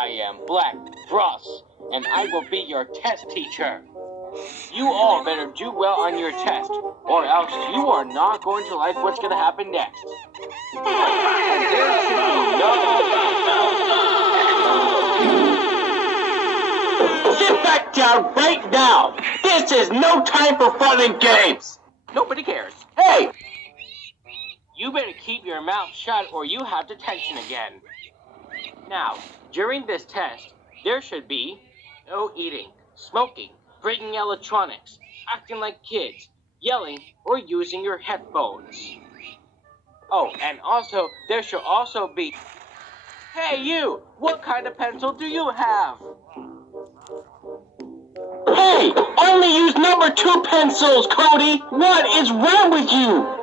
I am Black Frost, and I will be your test teacher. You all better do well on your test, or else you are not going to like what's going to happen next. And there should be no... Sit back down right now! This is no time for fun and games! Nobody cares. Hey! You better keep your mouth shut or you have detention again. Now, during this test, there should be no eating, smoking, breaking electronics, acting like kids, yelling, or using your headphones. Oh, and also, there should also be... Hey you! What kind of pencil do you have? Hey! Only use number 2 pencils, Cody! What is wrong with you?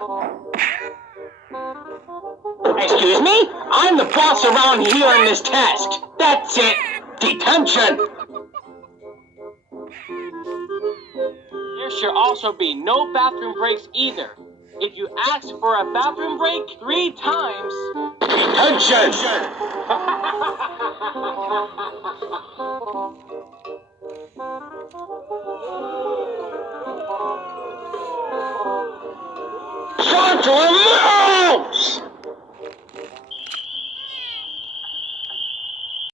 Excuse me? I'm the boss around here in this test. That's it. Detention. There should also be no bathroom breaks either. If you ask for a bathroom break 3 times... Detention! Shut your mouth!